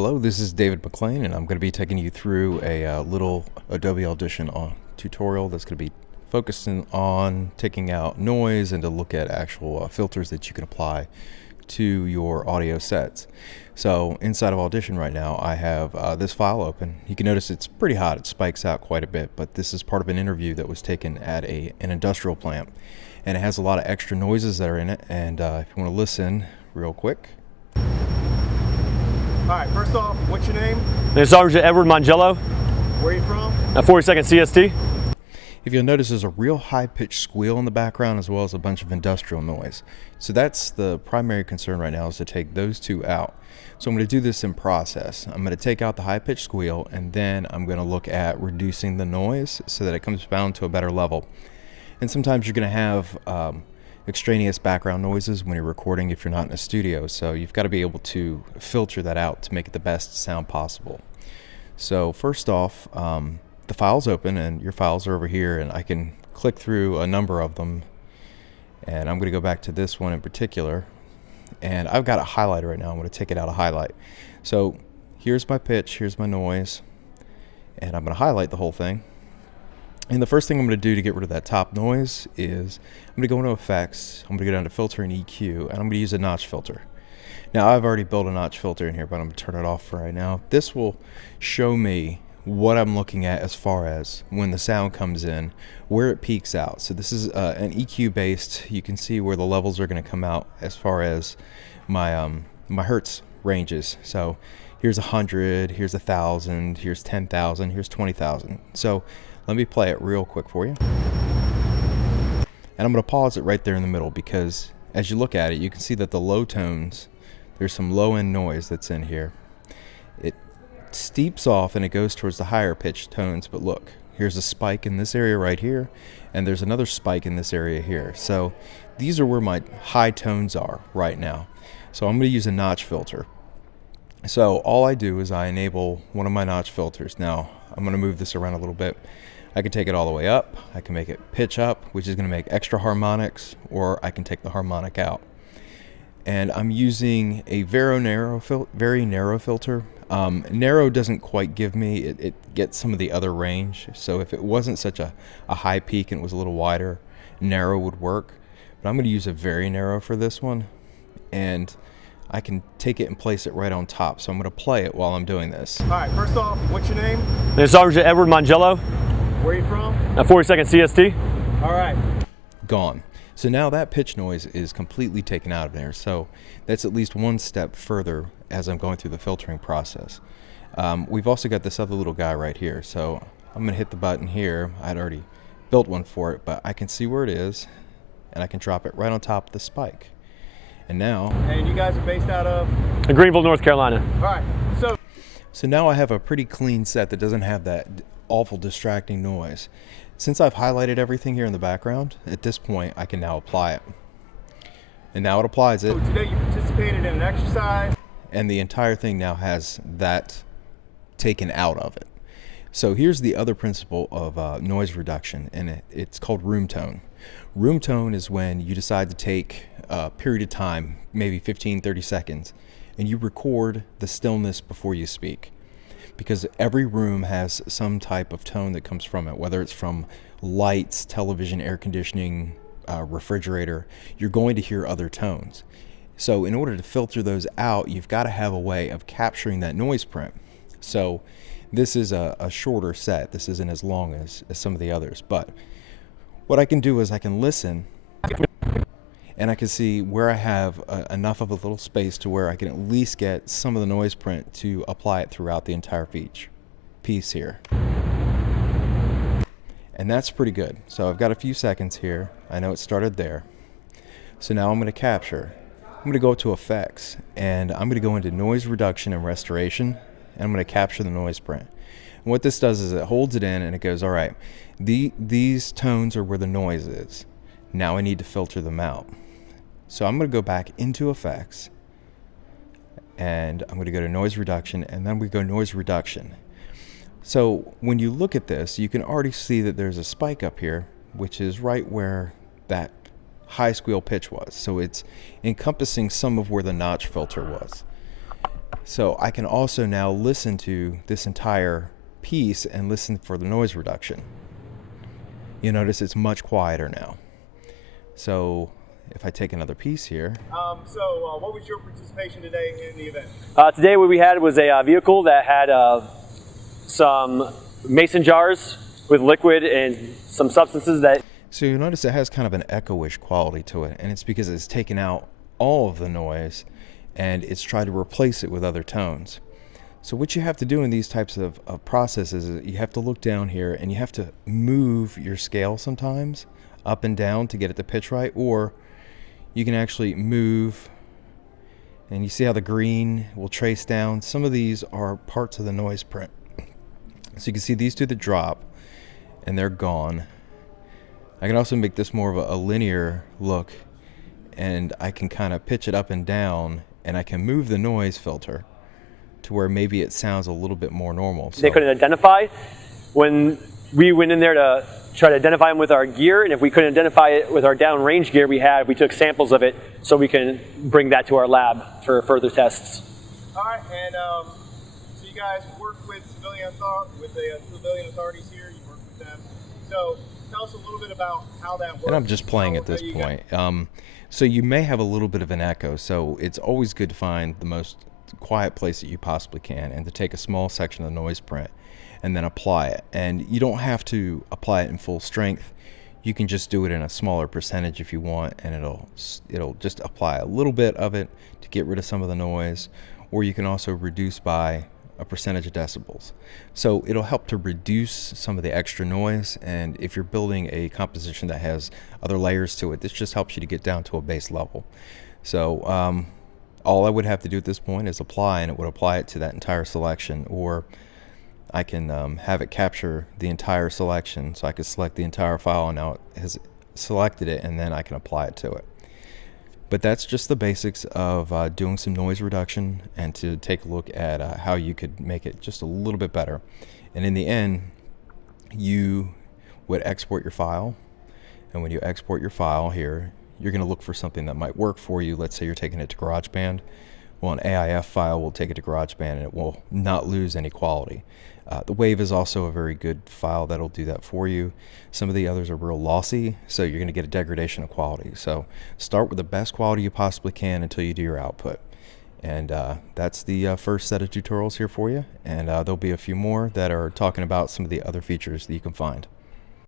Hello, this is David McLean, and I'm going to be taking you through a little Adobe Audition tutorial that's going to be focusing on taking out noise and to look at actual filters that you can apply to your audio sets. So inside of Audition right now, I have this file open. You can notice it's pretty hot. It spikes out quite a bit, but this is part of an interview that was taken at an industrial plant, and it has a lot of extra noises that are in it. And if you want to listen real quick. All right, first off, what's your name? It's Sergeant Edward Mangello. Where are you from? 42nd CST. If you'll notice, there's a real high-pitched squeal in the background as well as a bunch of industrial noise. So that's the primary concern right now, is to take those two out. So I'm going to do this in process. I'm going to take out the high-pitched squeal, and then I'm going to look at reducing the noise so that it comes down to a better level. And sometimes you're going to have extraneous background noises when you're recording if you're not in a studio, so you've got to be able to filter that out to make it the best sound possible. So first off, the file's open and your files are over here, and I can click through a number of them, and I'm going to go back to this one in particular, and I've got a highlighter right now. I'm going to take it out of highlight. So here's my pitch, here's my noise, and I'm going to highlight the whole thing. And the first thing I'm going to do to get rid of that top noise is I'm going to go into Effects, I'm going to go down to Filter and EQ, and I'm going to use a notch filter. Now I've already built a notch filter in here, but I'm going to turn it off for right now. This will show me what I'm looking at as far as when the sound comes in, where it peaks out. So this is an EQ based. You can see where the levels are going to come out as far as my my hertz ranges. So here's 100, here's 1,000, here's 10,000, here's 20,000. So let me play it real quick for you. And I'm going to pause it right there in the middle, because as you look at it, you can see that the low tones, there's some low end noise that's in here. It steeps off and it goes towards the higher pitched tones, but look, here's a spike in this area right here, and there's another spike in this area here. So these are where my high tones are right now. So I'm going to use a notch filter. So all I do is I enable one of my notch filters. Now I'm going to move this around a little bit. I can take it all the way up, I can make it pitch up, which is going to make extra harmonics, or I can take the harmonic out. And I'm using a very narrow filter. Narrow doesn't quite give me, it gets some of the other range. So if it wasn't such a high peak and it was a little wider, narrow would work. But I'm going to use a very narrow for this one, and I can take it and place it right on top. So I'm going to play it while I'm doing this. All right, first off, what's your name? It's Sergeant Edward Mangello. Where are you from? 42nd CST. All right. Gone. So now that pitch noise is completely taken out of there. So that's at least one step further as I'm going through the filtering process. We've also got this other little guy right here. So I'm going to hit the button here. I'd already built one for it, but I can see where it is, and I can drop it right on top of the spike. And now... And you guys are based out of? Greenville, North Carolina. All right. So now I have a pretty clean set that doesn't have that awful distracting noise. Since I've highlighted everything here in the background, at this point I can now apply it. And now it applies it. So today you participated in an exercise. And the entire thing now has that taken out of it. So here's the other principle of noise reduction, and it's called room tone. Room tone is when you decide to take a period of time, maybe 15-30 seconds, and you record the stillness before you speak. Because every room has some type of tone that comes from it, whether it's from lights, television, air conditioning, refrigerator, you're going to hear other tones. So in order to filter those out, you've got to have a way of capturing that noise print. So this is a shorter set. This isn't as long as some of the others. But what I can do is I can listen, and I can see where I have enough of a little space to where I can at least get some of the noise print to apply it throughout the entire piece here. And that's pretty good. So I've got a few seconds here. I know it started there. So now I'm going to capture. I'm going to go to Effects, and I'm going to go into Noise Reduction and Restoration, and I'm going to capture the noise print. And what this does is it holds it in, and it goes, all right, these tones are where the noise is. Now I need to filter them out. So I'm going to go back into Effects, and I'm going to go to Noise Reduction, and then we go Noise Reduction. So when you look at this, you can already see that there's a spike up here, which is right where that high squeal pitch was. So it's encompassing some of where the notch filter was. So I can also now listen to this entire piece and listen for the noise reduction. You notice it's much quieter now. So if I take another piece here. What was your participation today in the event? Today what we had was a vehicle that had some mason jars with liquid and some substances that... So you notice it has kind of an echo-ish quality to it, and it's because it's taken out all of the noise and it's tried to replace it with other tones. So what you have to do in these types of processes is you have to look down here and you have to move your scale sometimes up and down to get it to pitch right, or you can actually move, and you see how the green will trace down. Some of these are parts of the noise print. So you can see these two that drop and they're gone. I can also make this more of a linear look, and I can kind of pitch it up and down, and I can move the noise filter to where maybe it sounds a little bit more normal. They couldn't identify. When we went in there to try to identify them with our gear, and if we couldn't identify it with our downrange gear we took samples of it so we can bring that to our lab for further tests. All right, and so you guys work with civilian authorities here. You work with them. So tell us a little bit about how that works. And I'm just playing at this point. So you may have a little bit of an echo, so it's always good to find the most quiet place that you possibly can and to take a small section of the noise print and then apply it. And you don't have to apply it in full strength. You can just do it in a smaller percentage if you want, and it'll just apply a little bit of it to get rid of some of the noise, or you can also reduce by a percentage of decibels. So it'll help to reduce some of the extra noise, and if you're building a composition that has other layers to it, this just helps you to get down to a base level. So all I would have to do at this point is apply, and it would apply it to that entire selection, or I can have it capture the entire selection, so I could select the entire file, and now it has selected it, and then I can apply it to it. But that's just the basics of doing some noise reduction, and to take a look at how you could make it just a little bit better. And in the end, you would export your file, and when you export your file here, you're going to look for something that might work for you. Let's say you're taking it to GarageBand. Well, an AIF file will take it to GarageBand, and it will not lose any quality. The WAV is also a very good file that'll do that for you. Some of the others are real lossy, so you're going to get a degradation of quality. So start with the best quality you possibly can until you do your output. And that's the first set of tutorials here for you. And there'll be a few more that are talking about some of the other features that you can find.